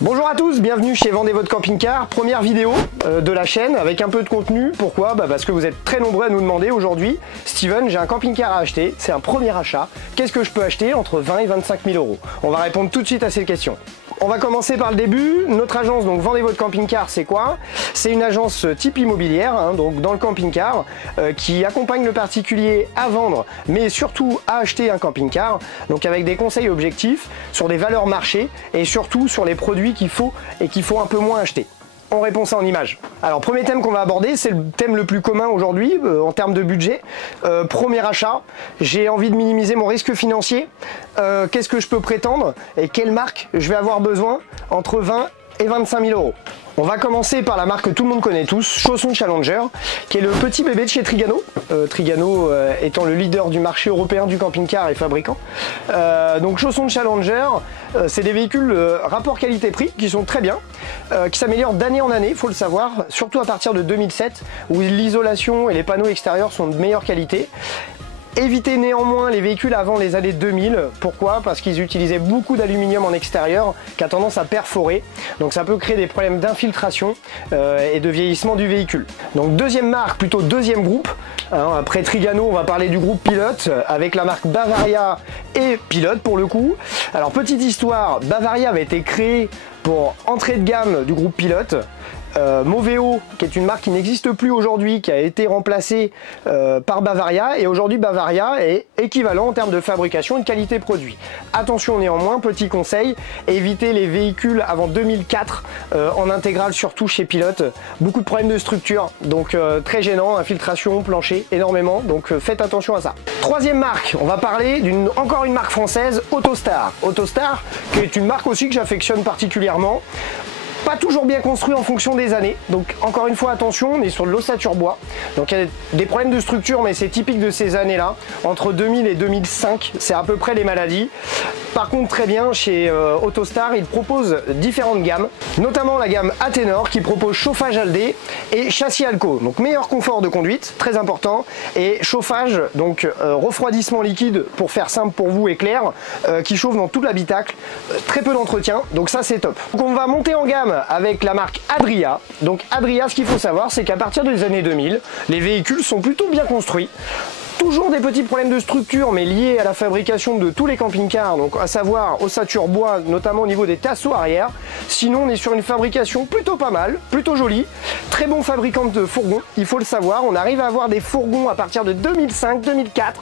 Bonjour à tous, bienvenue chez Vendez votre camping-car, première vidéo de la chaîne avec un peu de contenu. Pourquoi? Parce que vous êtes très nombreux à nous demander aujourd'hui, Steven, j'ai un camping-car à acheter, c'est un premier achat, qu'est-ce que je peux acheter entre 20 et 25 000 euros? On va répondre tout de suite à ces questions. On va commencer par le début. Notre agence, donc Vendez votre camping-car, c'est quoi? C'est une agence type immobilière, donc dans le camping-car, qui accompagne le particulier à vendre, mais surtout à acheter un camping-car, donc avec des conseils objectifs sur des valeurs marché et surtout sur les produits qu'il faut et qu'il faut un peu moins acheter. On répond ça en images. Alors premier thème qu'on va aborder, c'est le thème le plus commun aujourd'hui en termes de budget. Premier achat, j'ai envie de minimiser mon risque financier. Qu'est-ce que je peux prétendre et quelle marque je vais avoir besoin entre 20 et 25 000 euros. On va commencer par la marque que tout le monde connaît tous, Chausson Challenger, qui est le petit bébé de chez Trigano. Trigano étant le leader du marché européen du camping-car et fabricant. Donc Chausson Challenger, c'est des véhicules rapport qualité-prix qui sont très bien, qui s'améliorent d'année en année, il faut le savoir, surtout à partir de 2007, où l'isolation et les panneaux extérieurs sont de meilleure qualité. Évitez néanmoins les véhicules avant les années 2000. Pourquoi? Parce qu'ils utilisaient beaucoup d'aluminium en extérieur qui a tendance à perforer. Donc ça peut créer des problèmes d'infiltration et de vieillissement du véhicule. Donc deuxième marque, plutôt deuxième groupe. Après Trigano, on va parler du groupe Pilote avec la marque Bavaria et Pilote pour le coup. Alors petite histoire, Bavaria avait été créée pour entrée de gamme du groupe Pilote. Moveo, qui est une marque qui n'existe plus aujourd'hui, qui a été remplacée par Bavaria, et aujourd'hui Bavaria est équivalent en termes de fabrication et de qualité produit. Attention néanmoins, petit conseil, évitez les véhicules avant 2004 en intégrale, surtout chez Pilote. Beaucoup de problèmes de structure, donc très gênant, infiltration, plancher, énormément, donc faites attention à ça. Troisième marque, on va parler encore une marque française, Autostar. Autostar, qui est une marque aussi que j'affectionne particulièrement. Pas toujours bien construit en fonction des années, donc encore une fois attention, on est sur de l'ossature bois, donc il y a des problèmes de structure, mais c'est typique de ces années là, entre 2000 et 2005, c'est à peu près les maladies. Par contre très bien, chez Autostar, ils proposent différentes gammes, notamment la gamme Atenor qui propose chauffage Aldé et châssis Alco, donc meilleur confort de conduite, très important, et chauffage, donc refroidissement liquide pour faire simple pour vous et clair, qui chauffe dans tout l'habitacle, très peu d'entretien, donc ça c'est top. Donc on va monter en gamme avec la marque Adria. Donc Adria, ce qu'il faut savoir, c'est qu'à partir des années 2000, les véhicules sont plutôt bien construits. Toujours des petits problèmes de structure, mais liés à la fabrication de tous les camping-cars, donc à savoir ossature bois, notamment au niveau des tasseaux arrière. Sinon, on est sur une fabrication plutôt pas mal, plutôt jolie. Très bon fabricant de fourgons, il faut le savoir. On arrive à avoir des fourgons à partir de 2005-2004.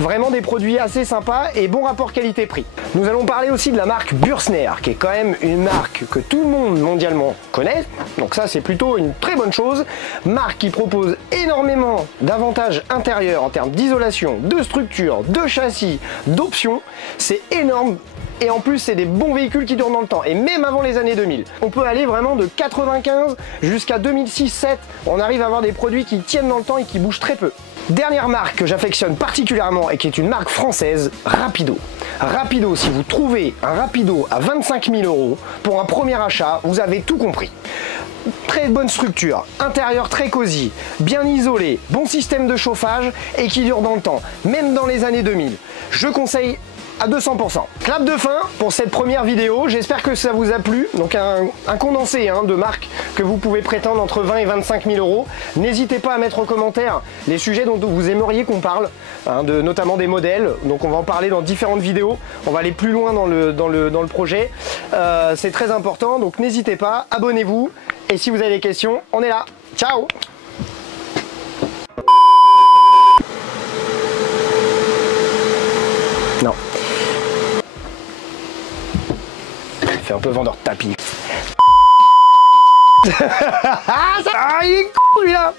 Vraiment des produits assez sympas et bon rapport qualité-prix. Nous allons parler aussi de la marque Bürsner, qui est quand même une marque que tout le monde mondialement connaît. Donc ça, c'est plutôt une très bonne chose. Marque qui propose énormément d'avantages intérieurs en termes d'isolation, de structure, de châssis, d'options, c'est énorme. Et en plus, c'est des bons véhicules qui durent dans le temps. Et même avant les années 2000. On peut aller vraiment de 95 jusqu'à 2006-7. On arrive à avoir des produits qui tiennent dans le temps et qui bougent très peu. Dernière marque que j'affectionne particulièrement et qui est une marque française, Rapido. Rapido, si vous trouvez un Rapido à 25 000 euros pour un premier achat, vous avez tout compris. Très bonne structure, intérieur très cosy, bien isolé, bon système de chauffage et qui dure dans le temps, même dans les années 2000. Je conseille à 200%. Clap de fin pour cette première vidéo, j'espère que ça vous a plu. Donc un condensé de marques que vous pouvez prétendre entre 20 et 25 000 euros. N'hésitez pas à mettre en commentaire les sujets dont vous aimeriez qu'on parle, notamment des modèles. Donc on va en parler dans différentes vidéos. On va aller plus loin dans le projet. C'est très important, donc n'hésitez pas, abonnez-vous. Et si vous avez des questions, on est là. Ciao! Non. Fait un peu vendeur de tapis. Ah, il est con lui là.